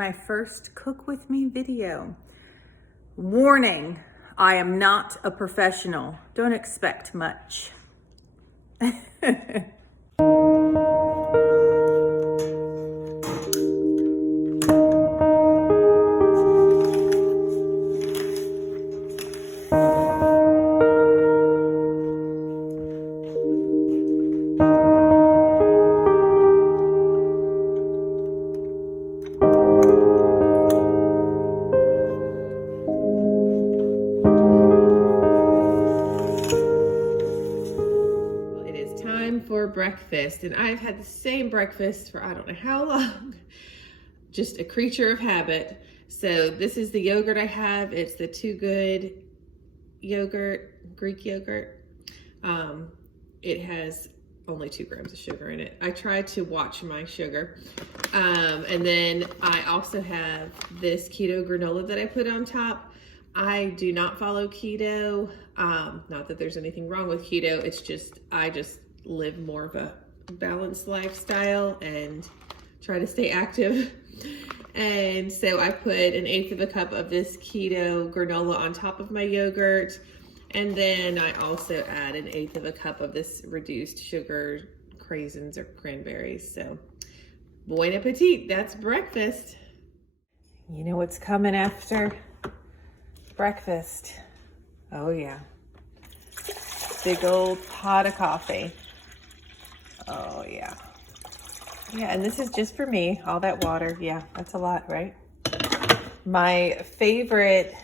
my first cook with me video. Warning, I am not a professional. Don't expect much. For breakfast, and I've had the same breakfast for I don't know how long. Just a creature of habit. So this is the yogurt I have. It's the Too Good yogurt, Greek yogurt. It has only 2 grams of sugar in it. I try to watch my sugar. And then I also have this keto granola that I put on top. I do not follow keto. Not that there's anything wrong with keto. It's just, I just live more of a balanced lifestyle and try to stay active. And so I put 1/8 of a cup of this keto granola on top of my yogurt. And then I also add 1/8 of a cup of this reduced sugar craisins or cranberries. So bon appetit, that's breakfast. You know what's coming after breakfast? Oh yeah, big old pot of coffee. Oh yeah. Yeah, and this is just for me, all that water. Yeah, that's a lot, right? My favorite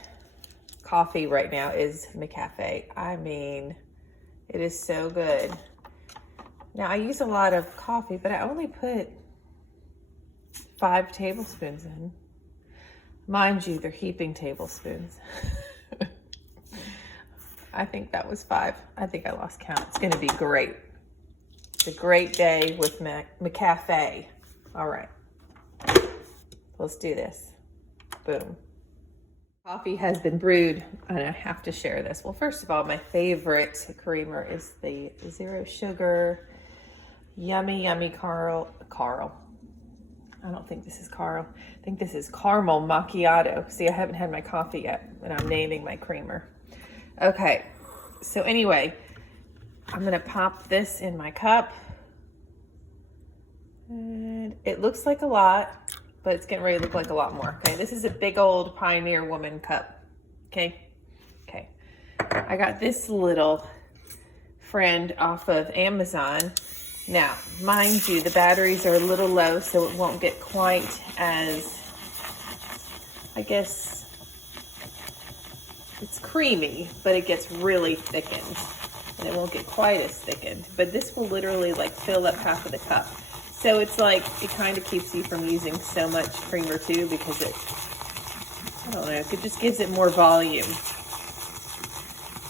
coffee right now is McCafe. I mean, it is so good. Now I use a lot of coffee, but I only put 5 tablespoons in. Mind you, they're heaping tablespoons. I think that was 5. I think I lost count. It's gonna be great. It's a great day with McCafe. All right, let's do this. Boom. Coffee has been brewed, and I have to share this. Well, first of all, my favorite creamer is the 0 sugar, yummy Carl. I don't think this is Carl. I think this is caramel macchiato. See, I haven't had my coffee yet, and I'm naming my creamer. Okay, so anyway, I'm gonna pop this in my cup. And it looks like a lot, but it's getting ready to look like a lot more. Okay, this is a big old Pioneer Woman cup. Okay. I got this little friend off of Amazon. Now, mind you, the batteries are a little low, so it won't get quite as, I guess, it's creamy, but it gets really thickened. And it won't get quite as thickened. But this will literally like fill up half of the cup. So it's like, it kind of keeps you from using so much creamer too, because it, I don't know, it just gives it more volume.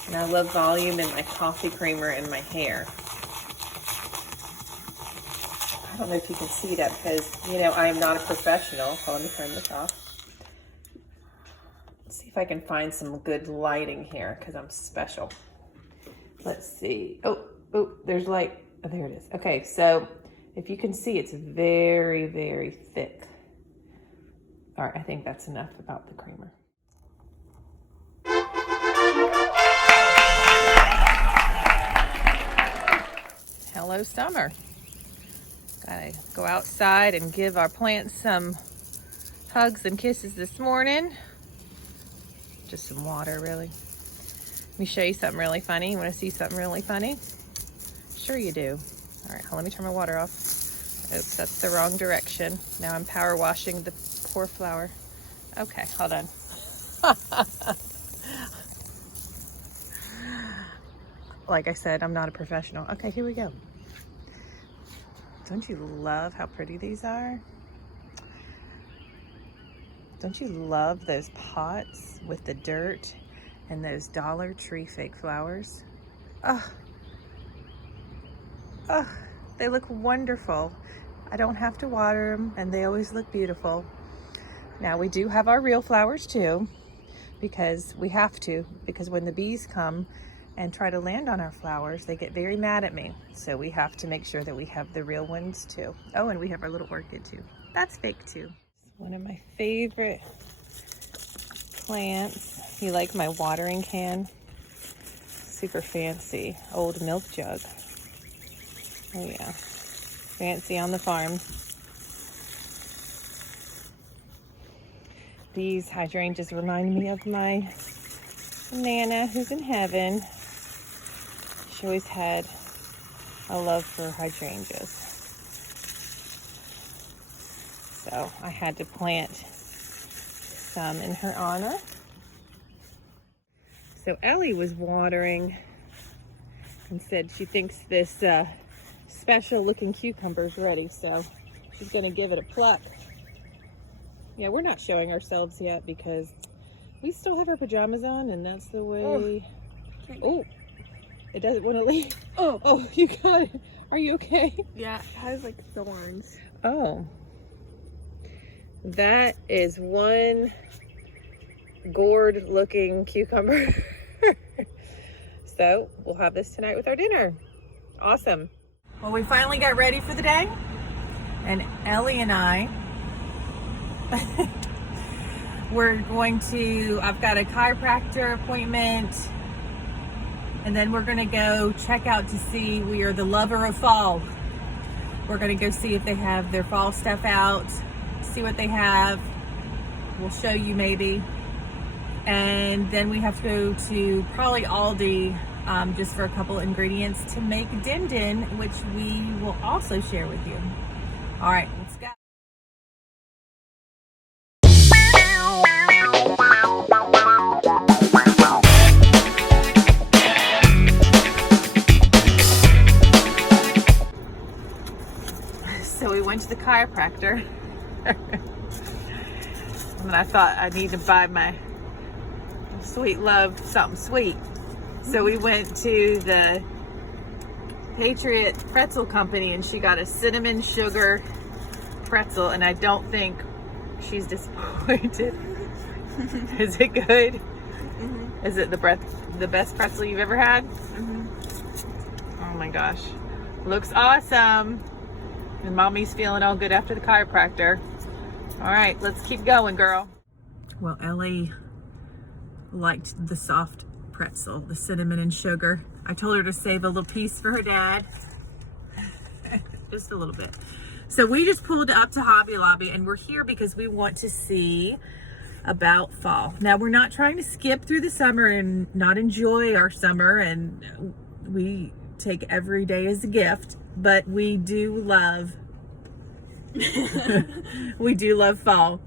And I love volume in my coffee creamer and my hair. I don't know if you can see that because, you know, I am not a professional. So let me turn this off. Let's see if I can find some good lighting here because I'm special. Let's see. Oh, there's light. Oh, there it is. Okay, so if you can see, it's very thick. All right, I think that's enough about the creamer. Hello, summer. Gotta go outside and give our plants some hugs and kisses this morning. Just some water, really. Let me show you something really funny. You want to see something really funny? Sure you do. All right, let me turn my water off. Oops, that's the wrong direction. Now I'm power washing the poor flower. Okay, hold on. Like I said, I'm not a professional. Okay, here we go. Don't you love how pretty these are? Don't you love those pots with the dirt and those Dollar Tree fake flowers? Oh, they look wonderful. I don't have to water them and they always look beautiful. Now we do have our real flowers too, because we have to, because when the bees come and try to land on our flowers, they get very mad at me. So we have to make sure that we have the real ones too. Oh, and we have our little orchid too. That's fake too. One of my favorite plants. You like my watering can? Super fancy. Old milk jug. Oh yeah. Fancy on the farm. These hydrangeas remind me of my Nana who's in heaven. She always had a love for hydrangeas. So I had to plant some in her honor. So Ellie was watering and said she thinks this special looking cucumber is ready. So she's gonna give it a pluck. Yeah, we're not showing ourselves yet because we still have our pajamas on, and that's the way. Oh, it doesn't want to leave. Oh, you got it. Are you okay? Yeah, it has like thorns. Oh, that is one gourd looking cucumber. So we'll have this tonight with our dinner. Awesome. Well, we finally got ready for the day, and Ellie and I we're going to, I've got a chiropractor appointment, and then we're going to go check out to see, we are the lover of fall. We're going to go see if they have their fall stuff out, see what they have. We'll show you maybe. And then we have to go to probably Aldi just for a couple ingredients to make din din, which we will also share with you. All right, let's go. So we went to the chiropractor and I thought I need to buy my sweet love something sweet. So we went to the Patriot Pretzel Company and she got a cinnamon sugar pretzel, and I don't think she's disappointed. Is it good? Mm-hmm. Is it the best pretzel you've ever had? Mm-hmm. Oh my gosh. Looks awesome. And mommy's feeling all good after the chiropractor. All right, let's keep going, girl. Well, Ellie liked the soft pretzel, the cinnamon and sugar. I told her to save a little piece for her dad. Just a little bit. So we just pulled up to Hobby Lobby, and we're here because we want to see about fall. Now, we're not trying to skip through the summer and not enjoy our summer, and we take every day as a gift, but we do love we do love fall,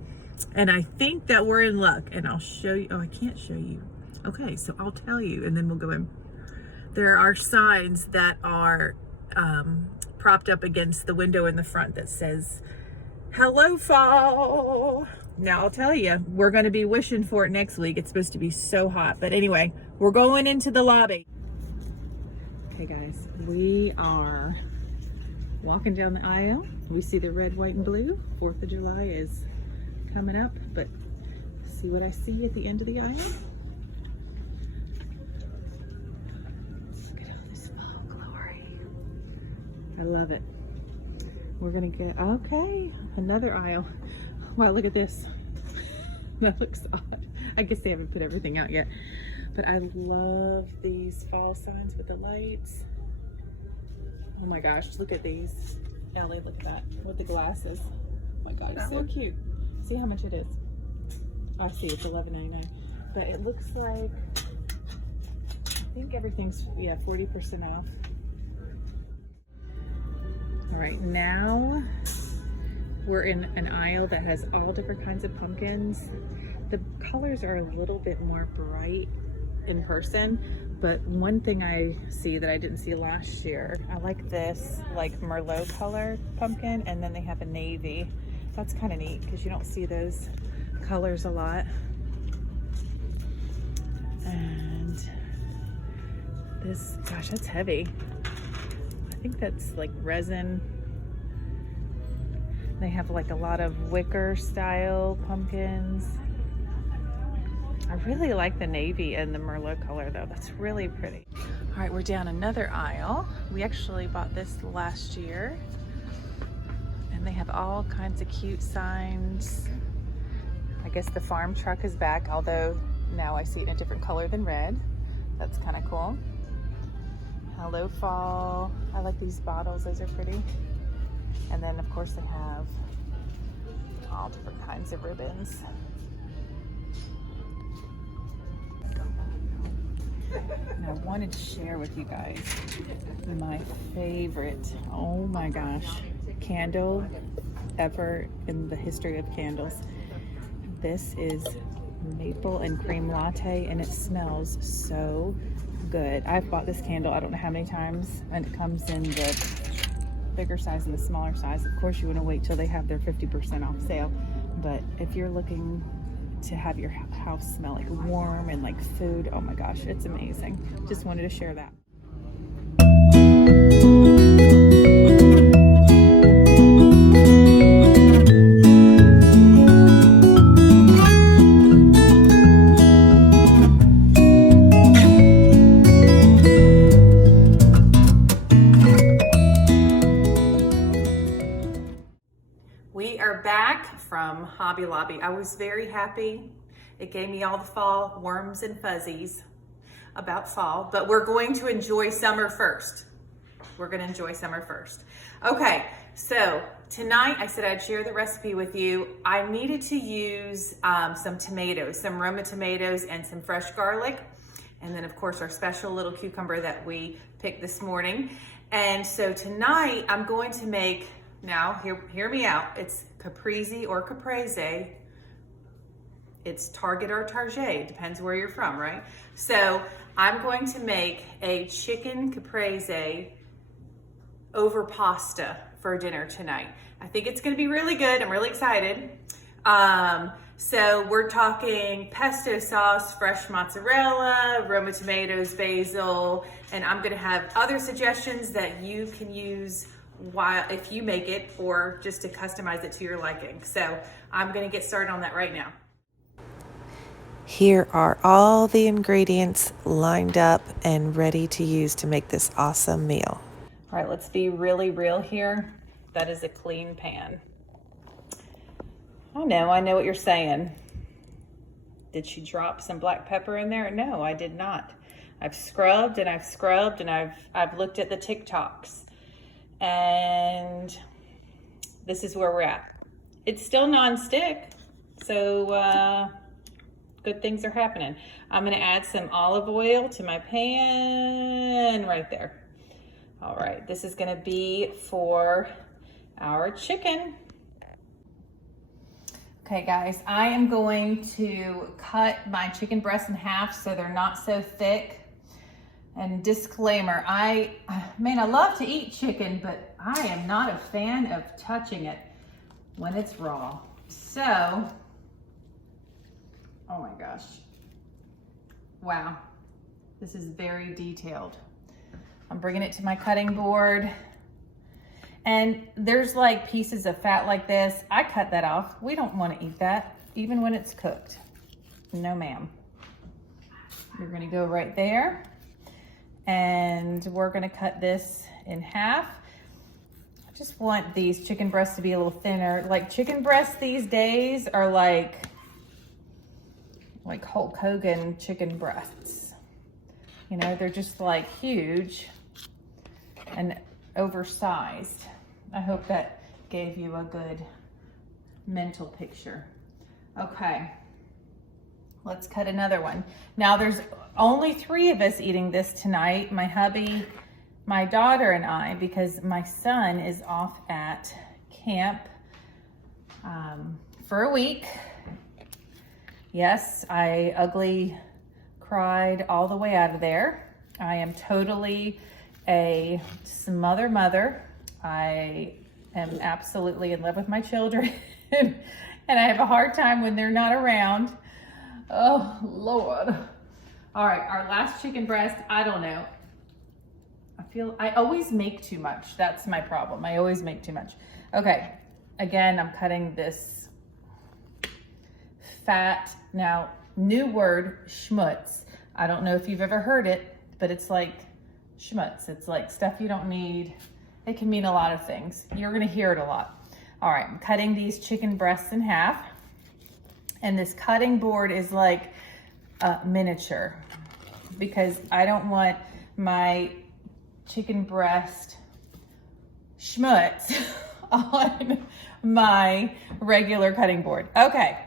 and I think that we're in luck. And I'll show you. Oh, I can't show you. Okay, so I'll tell you, and then we'll go in. There are signs that are propped up against the window in the front that says "Hello Fall." Now I'll tell you, we're going to be wishing for it next week. It's supposed to be so hot, but anyway, we're going into the lobby. Okay guys, we are walking down the aisle. We see the red, white, and blue. 4th of July is coming up, but see what I see at the end of the aisle? Look at all this fall glory. I love it. We're gonna get, okay, another aisle. Wow, look at this. That looks odd. I guess they haven't put everything out yet. But I love these fall signs with the lights. Oh my gosh, look at these. Ellie, look at that, with the glasses. Oh my God, it's so cute. See how much it is? Oh, I see, it's $11.99. But it looks like, I think everything's, yeah, 40% off. All right, now we're in an aisle that has all different kinds of pumpkins. The colors are a little bit more bright in person, but one thing I see that I didn't see last year, I like this like Merlot color pumpkin, and then they have a navy. That's kind of neat because you don't see those colors a lot. And this, gosh, that's heavy. I think that's like resin. They have like a lot of wicker style pumpkins. I really like the navy and the Merlot color though. That's really pretty. All right, we're down another aisle. We actually bought this last year. And they have all kinds of cute signs. I guess the farm truck is back, although now I see it in a different color than red. That's kind of cool. Hello fall. I like these bottles, those are pretty. And then of course they have all different kinds of ribbons. And I wanted to share with you guys my favorite, oh my gosh, candle ever in the history of candles. This is maple and cream latte, and it smells so good. I've bought this candle I don't know how many times, and it comes in the bigger size and the smaller size. Of course you want to wait till they have their 50% off sale, but if you're looking to have your house smell like warm and like food, oh my gosh, it's amazing. Just wanted to share that. We are back from Hobby Lobby. I was very happy. It gave me all the fall worms and fuzzies about fall, but we're going to enjoy summer first. We're going to enjoy summer first. Okay, so tonight I said I'd share the recipe with you. I needed to use some tomatoes, some Roma tomatoes and some fresh garlic. And then of course our special little cucumber that we picked this morning. And so tonight I'm going to make, now hear me out, it's caprese or caprese. It's Target or Target, depends where you're from, right? So I'm going to make a chicken caprese over pasta for dinner tonight. I think it's gonna be really good. I'm really excited. So we're talking pesto sauce, fresh mozzarella, Roma tomatoes, basil, and I'm gonna have other suggestions that you can use if you make it, or just to customize it to your liking. So I'm gonna get started on that right now. Here are all the ingredients lined up and ready to use to make this awesome meal. All right, let's be really real here. That is a clean pan. I know what you're saying. Did she drop some black pepper in there? No, I did not. I've scrubbed and I've scrubbed and I've looked at the TikToks, and this is where we're at. It's still non-stick, so good things are happening. I'm gonna add some olive oil to my pan right there. All right, this is gonna be for our chicken. Okay guys, I am going to cut my chicken breasts in half so they're not so thick. And disclaimer, I love to eat chicken, but I am not a fan of touching it when it's raw. So, oh my gosh. Wow, this is very detailed. I'm bringing it to my cutting board, and there's like pieces of fat like this. I cut that off. We don't want to eat that, even when it's cooked. No ma'am. We're gonna go right there, and we're gonna cut this in half. I just want these chicken breasts to be a little thinner. Like chicken breasts these days are like Hulk Hogan chicken breasts. You know, they're just like huge and oversized. I hope that gave you a good mental picture. Okay, let's cut another one. Now there's only 3 of us eating this tonight. My hubby, my daughter, and I, because my son is off at camp for a week. Yes, I ugly cried all the way out of there. I am totally a smother mother. I am absolutely in love with my children and I have a hard time when they're not around. Oh, Lord. All right, our last chicken breast, I don't know. I always make too much. That's my problem. I always make too much. Okay, again, I'm cutting this fat. Now, new word, schmutz. I don't know if you've ever heard it, but it's like schmutz. It's like stuff you don't need. It can mean a lot of things. You're gonna hear it a lot. All right, I'm cutting these chicken breasts in half. And this cutting board is like miniature because I don't want my chicken breast schmutz on my regular cutting board. Okay,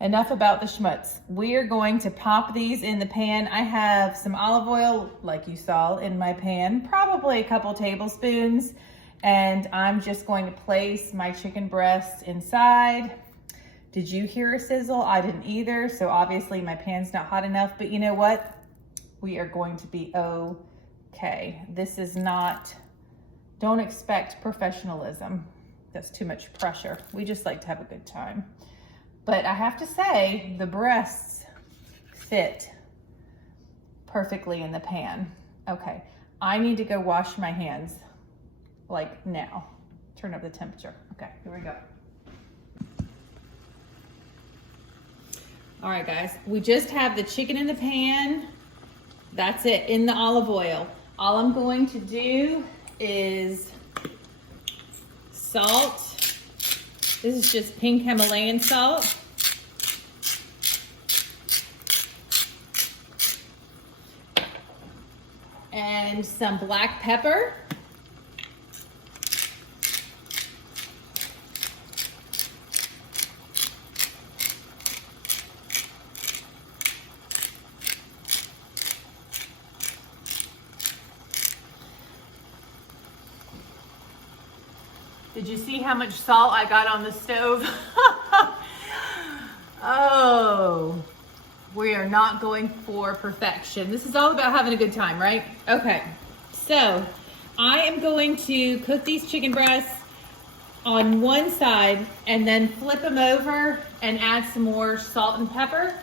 enough about the schmutz. We are going to pop these in the pan. I have some olive oil, like you saw in my pan, probably a couple tablespoons, and I'm just going to place my chicken breast inside. Did you hear a sizzle? I didn't either, so obviously my pan's not hot enough, but you know what? We are going to be okay. This is not, don't expect professionalism. That's too much pressure. We just like to have a good time. But I have to say, the breasts fit perfectly in the pan. Okay, I need to go wash my hands, like now. Turn up the temperature. Okay, here we go. All right, guys, we just have the chicken in the pan. That's it, in the olive oil. All I'm going to do is salt. This is just pink Himalayan salt. And some black pepper. Did you see how much salt I got on the stove? Oh, we are not going for perfection. This is all about having a good time, right? Okay, so I am going to cook these chicken breasts on one side and then flip them over and add some more salt and pepper.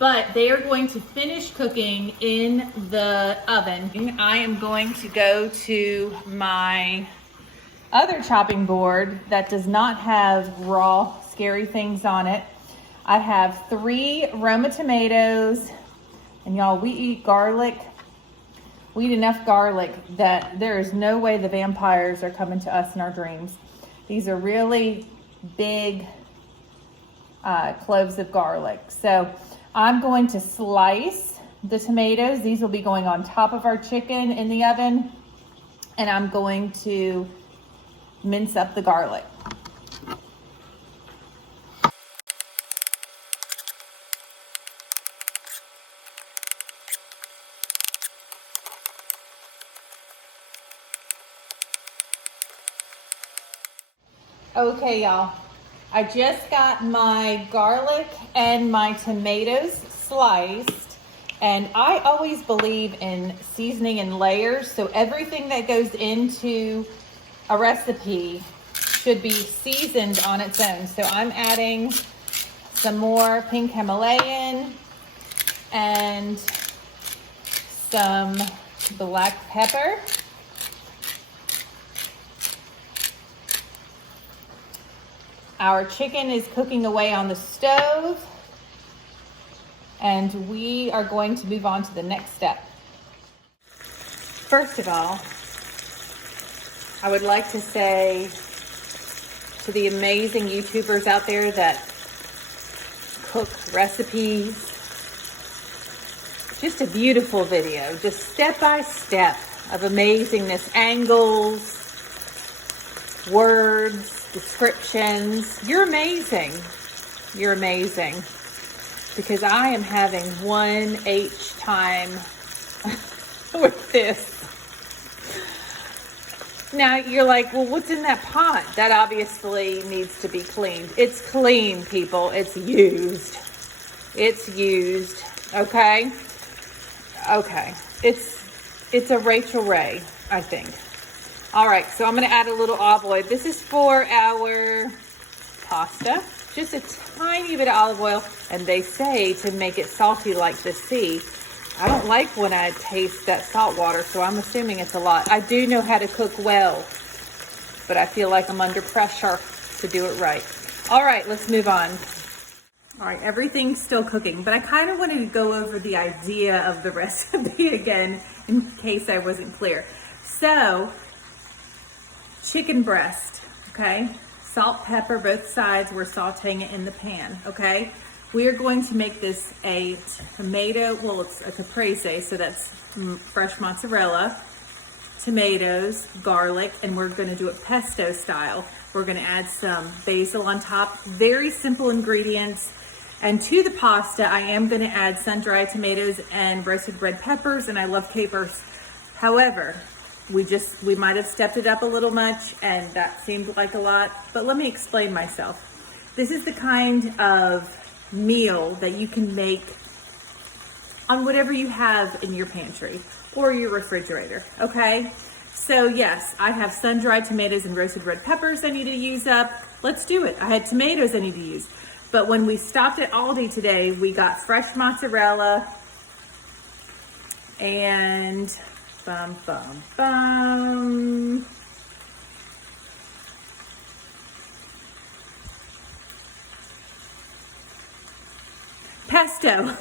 But they are going to finish cooking in the oven. I am going to go to my other chopping board that does not have raw, scary things on it. I have 3 Roma tomatoes, and y'all, we eat garlic. We eat enough garlic that there is no way the vampires are coming to us in our dreams. These are really big cloves of garlic. So I'm going to slice the tomatoes. These will be going on top of our chicken in the oven, and I'm going to mince up the garlic. Okay, y'all, I just got my garlic and my tomatoes sliced, and I always believe in seasoning in layers, so everything that goes into a recipe should be seasoned on its own. So I'm adding some more pink Himalayan and some black pepper. Our chicken is cooking away on the stove, and we are going to move on to the next step. First of all, I would like to say to the amazing YouTubers out there that cook recipes, just a beautiful video, just step by step of amazingness, angles, words, descriptions. You're amazing. You're amazing. Because I am having 1H time with this. Now you're like, well, what's in that pot? That obviously needs to be cleaned. It's clean, people. It's used. It's used. Okay? Okay. It's a Rachel Ray, I think. All right, so I'm going to add a little olive oil. This is for our pasta. Just a tiny bit of olive oil. And they say to make it salty like the sea. I don't like when I taste that salt water, so I'm assuming it's a lot. I do know how to cook well, but I feel like I'm under pressure to do it right. All right, let's move on. All right, everything's still cooking, but I kind of wanted to go over the idea of the recipe again in case I wasn't clear. So, chicken breast, okay? salt, pepper, both sides. We're sauteing it in the pan, okay? We are going to make this a tomato, well, it's a caprese, so that's fresh mozzarella, tomatoes, garlic, and we're gonna do it pesto style. We're gonna add some basil on top, very simple ingredients. And to the pasta, I am gonna add sun-dried tomatoes and roasted red peppers, and I love capers. However, we might have stepped it up a little much, and that seemed like a lot, but let me explain myself. This is the kind of meal that you can make on whatever you have in your pantry or your refrigerator, okay? So yes, I have sun-dried tomatoes and roasted red peppers I need to use up. Let's do it. I had tomatoes I need to use. But when we stopped at Aldi today, we got fresh mozzarella and pesto.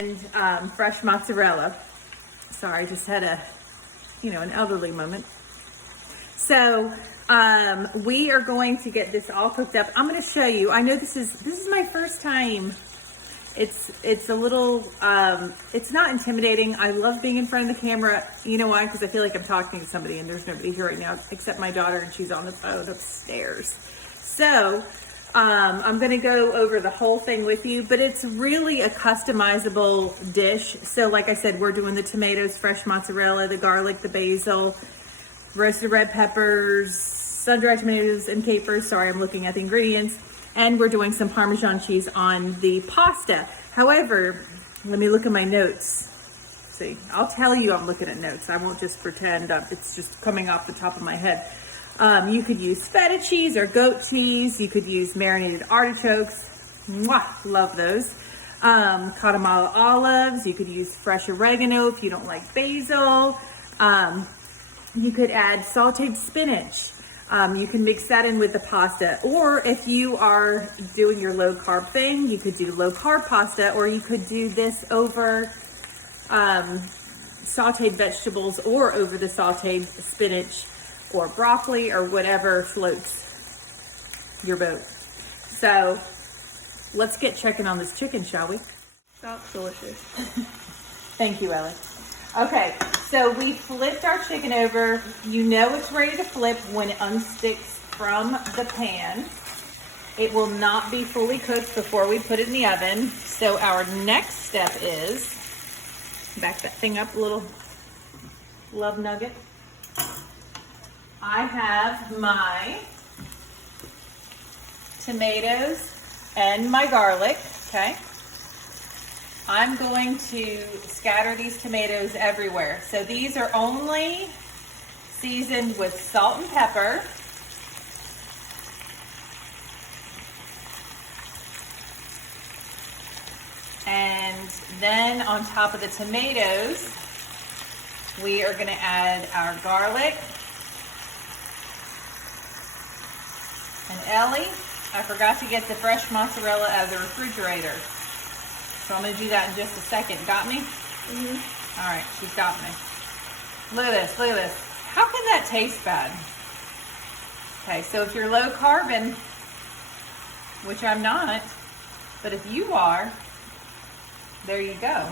And fresh mozzarella. Sorry, just had an elderly moment. So we are going to get this all cooked up. I'm going to show you. I know this is my first time. It's a little, it's not intimidating. I love being in front of the camera. You know why? Because I feel like I'm talking to somebody and there's nobody here right now except my daughter, and she's on the phone upstairs. So I'm going to go over the whole thing with you, but it's really a customizable dish. So like I said, we're doing the tomatoes, fresh mozzarella, the garlic, the basil, roasted red peppers, sun-dried tomatoes and capers. Sorry, I'm looking at the ingredients. And we're doing some Parmesan cheese on the pasta. However, let me look at my notes. See, I'll tell you I'm looking at notes. I won't just pretend it's just coming off the top of my head. You could use feta cheese or goat cheese. You could use marinated artichokes. Mwah, love those. Guatemala olives. You could use fresh oregano if you don't like basil. You could add sauteed spinach. You can mix that in with the pasta. Or if you are doing your low carb thing, you could do low carb pasta, or you could do this over sauteed vegetables or over the sauteed spinach or broccoli or whatever floats your boat. So let's get checking on this chicken, shall we? Sounds delicious. Thank you, Ellie. Okay, so we flipped our chicken over. You know it's ready to flip when it unsticks from the pan. It will not be fully cooked before we put it in the oven. So our next step is, back that thing up a little, love nugget. I have my tomatoes and my garlic, okay? I'm going to scatter these tomatoes everywhere. So these are only seasoned with salt and pepper. And then on top of the tomatoes, we are gonna add our garlic. And Ellie, I forgot to get the fresh mozzarella out of the refrigerator. So I'm gonna do that in just a second. Got me? Mm-hmm. All right, she's got me. Look at this, look at this. How can that taste bad? Okay, so if you're low carbon, which I'm not, but if you are, there you go.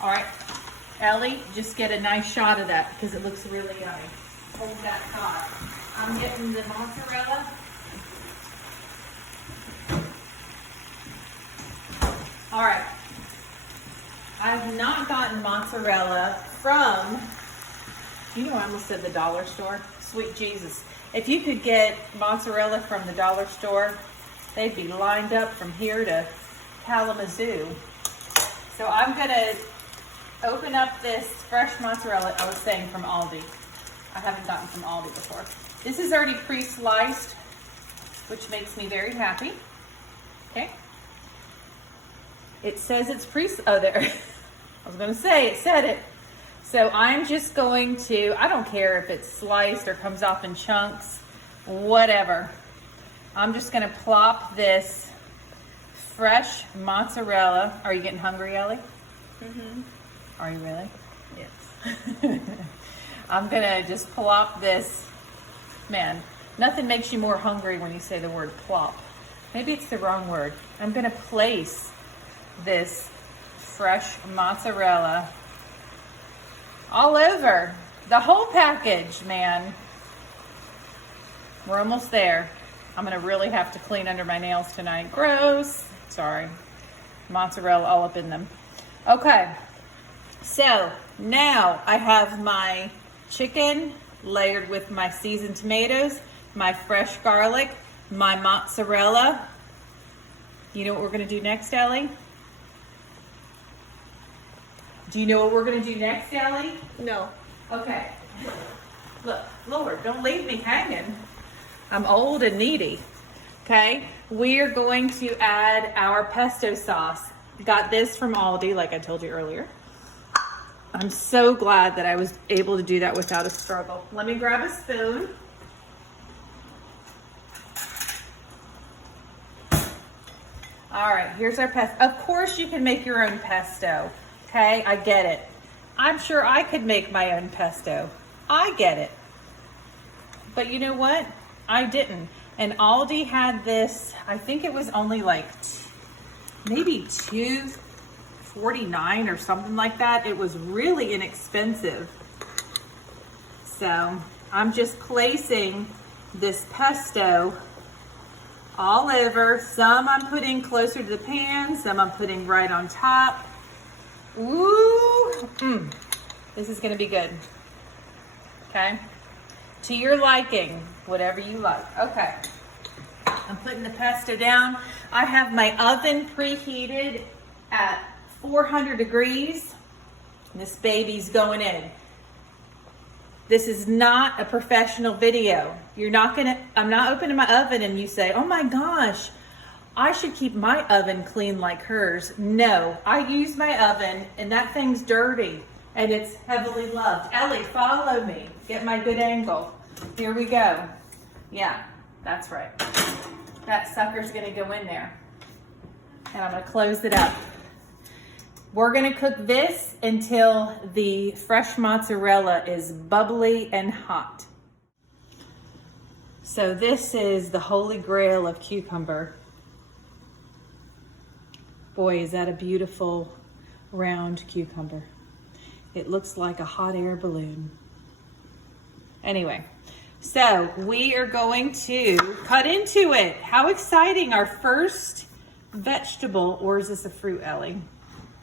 All right, Ellie, just get a nice shot of that because it looks really yummy. Hold that thought. I'm getting the mozzarella. All right. I've not gotten mozzarella from, I almost said the dollar store. Sweet Jesus. If you could get mozzarella from the dollar store, they'd be lined up from here to Kalamazoo. So I'm gonna open up this fresh mozzarella, I was saying from Aldi. I haven't gotten from Aldi before. This is already pre-sliced, which makes me very happy. Okay. It says it's oh, there. I was going to say, it said it. So I'm just going to, I don't care if it's sliced or comes off in chunks, whatever. I'm just going to plop this fresh mozzarella. Are you getting hungry, Ellie? Mm-hmm. Are you really? Yes. I'm gonna just plop this. Man, nothing makes you more hungry when you say the word plop. Maybe it's the wrong word. I'm gonna place this fresh mozzarella all over the whole package, man. We're almost there. I'm gonna really have to clean under my nails tonight. Gross. Sorry. Mozzarella all up in them. Okay. So now I have my chicken layered with my seasoned tomatoes, my fresh garlic, my mozzarella. You know what we're gonna do next, Ellie? Do you know what we're gonna do next, Ellie? No. Okay. Look, Lord, don't leave me hanging. I'm old and needy. Okay, we are going to add our pesto sauce. Got this from Aldi, like I told you earlier. I'm so glad that I was able to do that without a struggle. Let me grab a spoon. All right, here's our pesto. Of course you can make your own pesto. Okay, I get it. I'm sure I could make my own pesto. I get it. But you know what? I didn't. And Aldi had this, I think it was only like maybe $2.49 or something like that. It was really inexpensive. So I'm just placing this pesto all over. Some I'm putting closer to the pan, some I'm putting right on top. Ooh, this is gonna be good. Okay, to your liking, whatever you like. Okay, I'm putting the pesto down. I have my oven preheated at 400 degrees. And this baby's going in. This is not a professional video. I'm not opening my oven and you say, oh my gosh, I should keep my oven clean like hers. No, I use my oven and that thing's dirty and it's heavily loved. Ellie, follow me. Get my good angle. Here we go. Yeah, that's right. That sucker's gonna go in there. And I'm gonna close it up. We're gonna cook this until the fresh mozzarella is bubbly and hot. So this is the holy grail of cucumber. Boy, is that a beautiful round cucumber. It looks like a hot air balloon. Anyway, so we are going to cut into it. How exciting, our first vegetable, or is this a fruit, Ellie?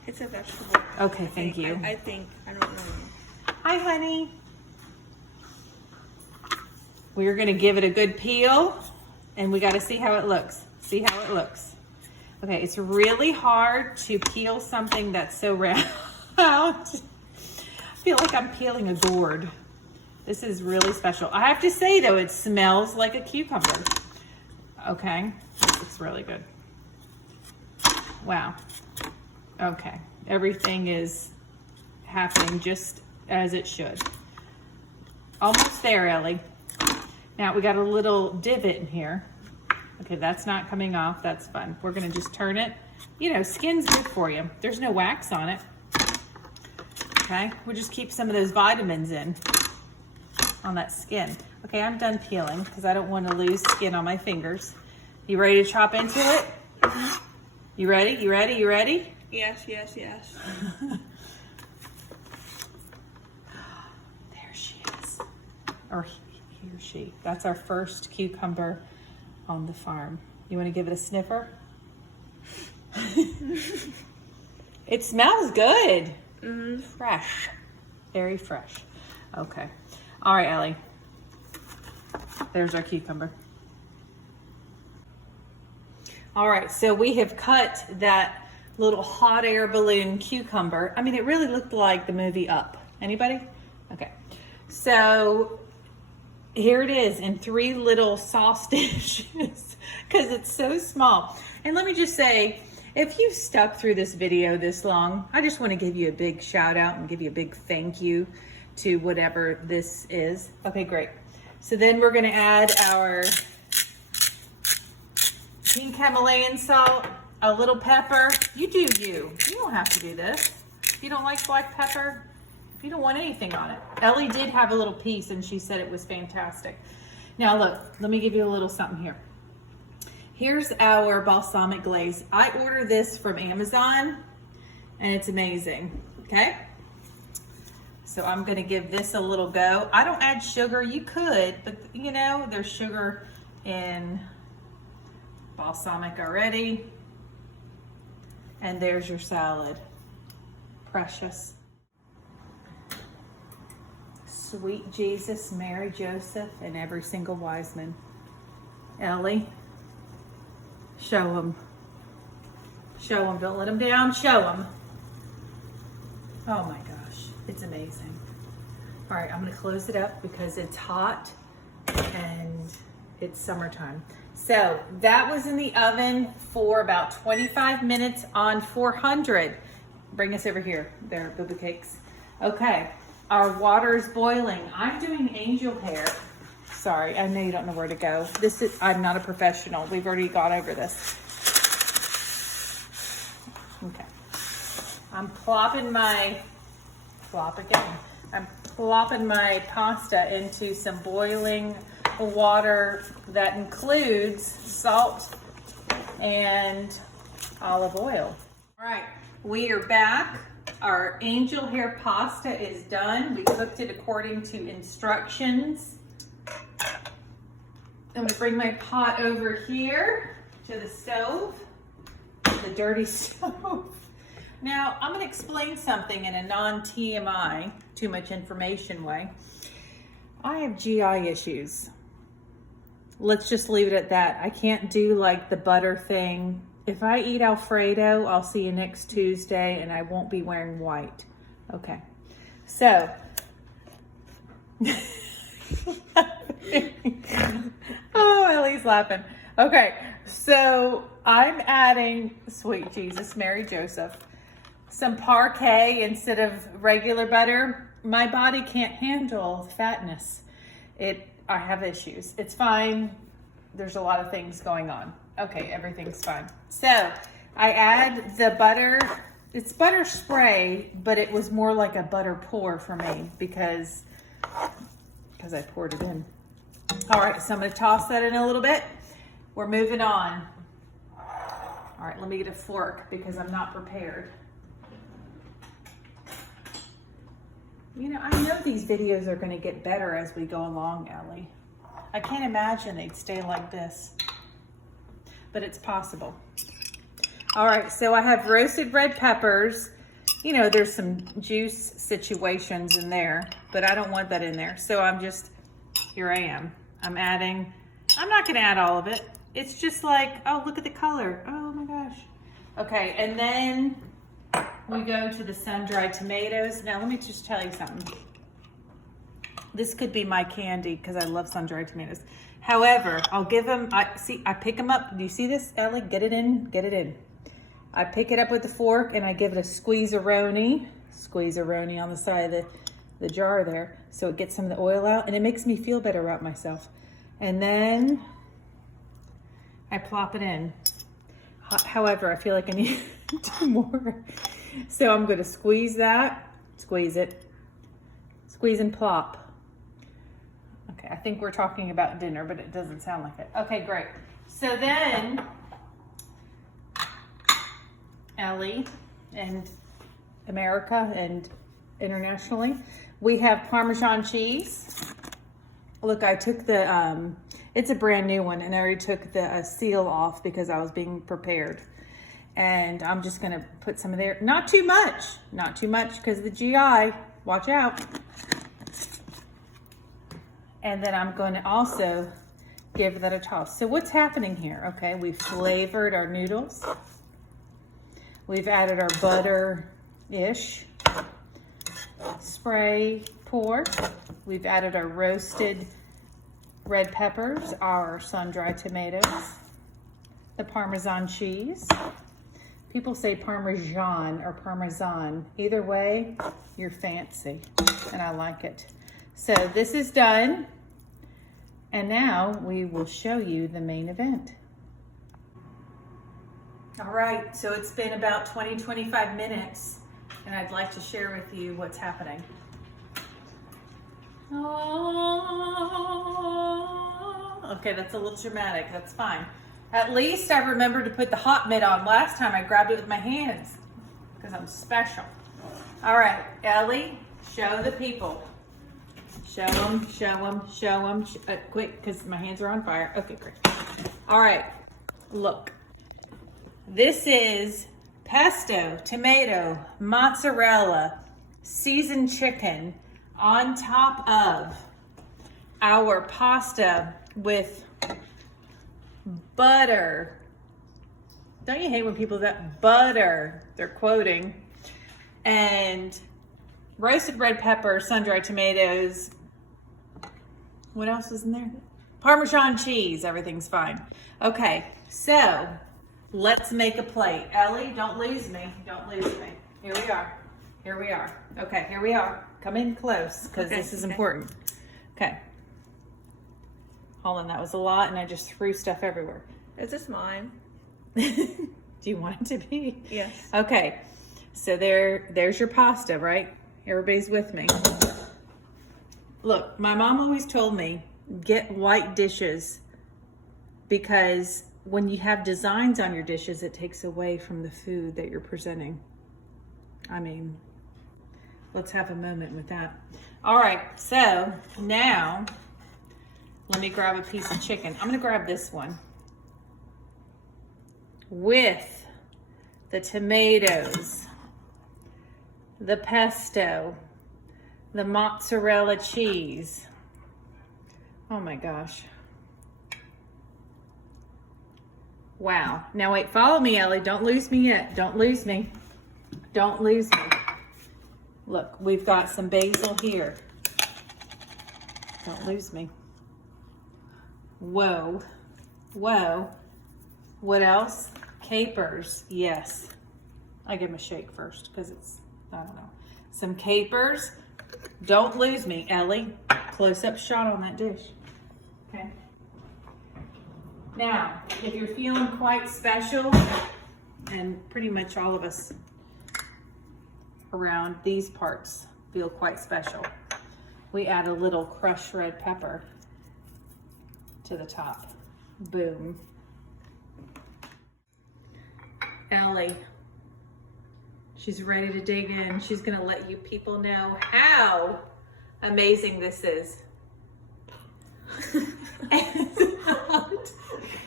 It's a vegetable. Okay, thank you. I think. I don't know. Hi, honey. We're gonna give it a good peel and we gotta see how it looks. See how it looks. Okay, it's really hard to peel something that's so round. I feel like I'm peeling a gourd. This is really special. I have to say though, it smells like a cucumber. Okay, this looks really good. Wow. Okay, everything is happening just as it should. Almost there, Ellie. Now we got a little divot in here. Okay, that's not coming off, that's fun. We're gonna just turn it. You know, skin's good for you. There's no wax on it. Okay, we'll just keep some of those vitamins in on that skin. Okay, I'm done peeling because I don't want to lose skin on my fingers. You ready to chop into it? You ready? You ready? You ready? Yes, yes, yes. There she is. Or he or she. That's our first cucumber on the farm. You want to give it a sniffer? It smells good. Fresh. Very fresh. Okay. All right, Ellie. There's our cucumber. All right, so we have cut that little hot air balloon cucumber. I mean, it really looked like the movie Up. Anybody? Okay. So here it is in 3 little sauce dishes because it's so small. And let me just say, if you've stuck through this video this long, I just want to give you a big shout out and give you a big thank you to whatever this is. Okay, great. So then we're going to add our pink Himalayan salt, a little pepper. You do you. You don't have to do this. If you don't like black pepper, You don't want anything on it. Ellie did have a little piece and she said it was fantastic. Now look, let me give you a little something here. Here's our balsamic glaze. I ordered this from Amazon and it's amazing, okay? So I'm gonna give this a little go. I don't add sugar, you could, but you know, there's sugar in balsamic already. And there's your salad. Precious. Sweet Jesus, Mary, Joseph, and every single wise man. Ellie, show them. Show them, don't let them down, show them. Oh my gosh, it's amazing. All right, I'm gonna close it up because it's hot and it's summertime. So that was in the oven for about 25 minutes on 400. Bring us over here, there, boo-boo cakes. Okay, our water is boiling. I'm doing angel hair. Sorry, I know you don't know where to go. I'm not a professional. We've already gone over this. Okay. I'm plopping my pasta into some boiling water that includes salt and olive oil. All right, we are back. Our angel hair pasta is done. We cooked it according to instructions. I'm gonna bring my pot over here to the stove, the dirty stove. Now, I'm gonna explain something in a non-TMI, too much information way. I have GI issues. Let's just leave it at that. I can't do like the butter thing. If I eat Alfredo, I'll see you next Tuesday and I won't be wearing white. Okay, so. Oh, Ellie's laughing. Okay, so I'm adding, sweet Jesus, Mary, Joseph, some parquet instead of regular butter. My body can't handle fatness. I have issues. It's fine. There's a lot of things going on. Okay, everything's fine. So I add the butter. It's butter spray, but it was more like a butter pour for me because I poured it in. All right, so I'm gonna toss that in a little bit. We're moving on. All right, let me get a fork because I'm not prepared. You know, I know these videos are gonna get better as we go along, Ellie. I can't imagine they'd stay like this, but it's possible. All right, so I have roasted red peppers. You know, there's some juice situations in there, but I don't want that in there. So here I am. I'm not gonna add all of it. It's just like, oh, look at the color. Oh my gosh. Okay, and then we go to the sun-dried tomatoes. Now, let me just tell you something. This could be my candy because I love sun-dried tomatoes. However, I'll give them, I pick them up. Do you see this, Ellie? Get it in, get it in. I pick it up with the fork and I give it a squeeze-a-roni on the side of the jar there so it gets some of the oil out and it makes me feel better about myself. And then I plop it in. However, I feel like I need to do more. So I'm going to squeeze that, squeeze it, squeeze and plop. Okay, I think we're talking about dinner, but it doesn't sound like it. Okay, great. So then, Ellie and America and internationally, we have Parmesan cheese. Look, I took the, it's a brand new one, and I already took the seal off because I was being prepared. And I'm just gonna put some of there, not too much because the GI, watch out. And then I'm going to also give that a toss. So what's happening here? Okay, we've flavored our noodles. We've added our butter-ish spray pour. We've added our roasted red peppers, our sun-dried tomatoes, the Parmesan cheese. People say Parmesan or Parmesan. Either way, you're fancy, and I like it. So this is done, and now we will show you the main event. All right, so it's been about 20-25 minutes, and I'd like to share with you what's happening. Oh. Okay, that's a little dramatic. That's fine. At least I remembered to put the hot mitt on last time. I grabbed it with my hands because I'm special. All right, Ellie, show the people. Show them, show them, show them. Quick, because my hands are on fire. Okay, great. All right, look. This is pesto, tomato, mozzarella, seasoned chicken on top of our pasta with butter. Don't you hate when people do that? Butter, they're quoting. And roasted red pepper, sun-dried tomatoes. What else is in there? Parmesan cheese, everything's fine. Okay, so let's make a plate. Ellie, don't lose me, don't lose me. Here we are, here we are. Okay, here we are. Come in close, because this is important. Okay. Hold on, that was a lot, and I just threw stuff everywhere. Is this mine? Do you want it to be? Yes. Okay, so there's your pasta, right? Everybody's with me. Look, my mom always told me, get white dishes, because when you have designs on your dishes, it takes away from the food that you're presenting. I mean, let's have a moment with that. All right, so now let me grab a piece of chicken. I'm gonna grab this one with the tomatoes, the pesto, the mozzarella cheese. Oh my gosh. Wow. Now wait, follow me, Ellie. Don't lose me yet. Don't lose me. Don't lose me. Look, we've got some basil here. Don't lose me. Whoa. Whoa. What else? Capers. Yes. I give them a shake first because it's, I don't know. Some capers. Don't lose me, Ellie. Close-up shot on that dish. Okay. Now, if you're feeling quite special, and pretty much all of us around these parts feel quite special, we add a little crushed red pepper to the top. Boom. Ellie, she's ready to dig in. She's gonna let you people know how amazing this is.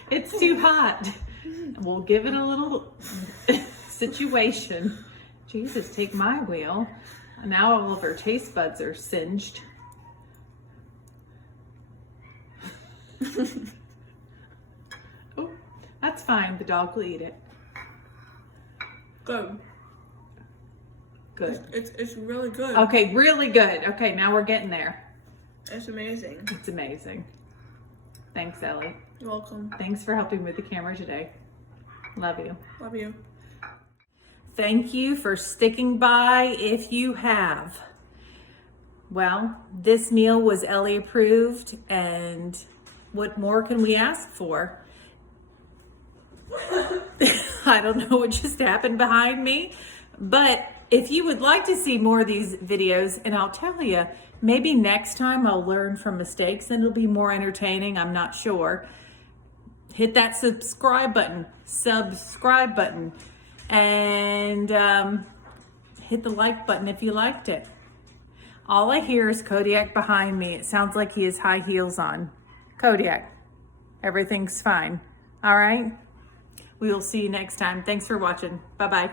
It's too hot. We'll give it a little situation. Jesus, take my wheel. Now all of her taste buds are singed. Oh, that's fine. The dog will eat it. Good. Good. It's really good. Okay, really good. Okay, now we're getting there. It's amazing. It's amazing. Thanks, Ellie. You're welcome. Thanks for helping with the camera today. Love you. Love you. Thank you for sticking by if you have. Well, this meal was Ellie approved, and what more can we ask for? I don't know what just happened behind me, but if you would like to see more of these videos, and I'll tell you, maybe next time I'll learn from mistakes and it'll be more entertaining, I'm not sure. Hit that subscribe button, and hit the like button if you liked it. All I hear is Kodiak behind me. It sounds like he has high heels on. Kodiak, everything's fine. All right? We will see you next time. Thanks for watching. Bye-bye.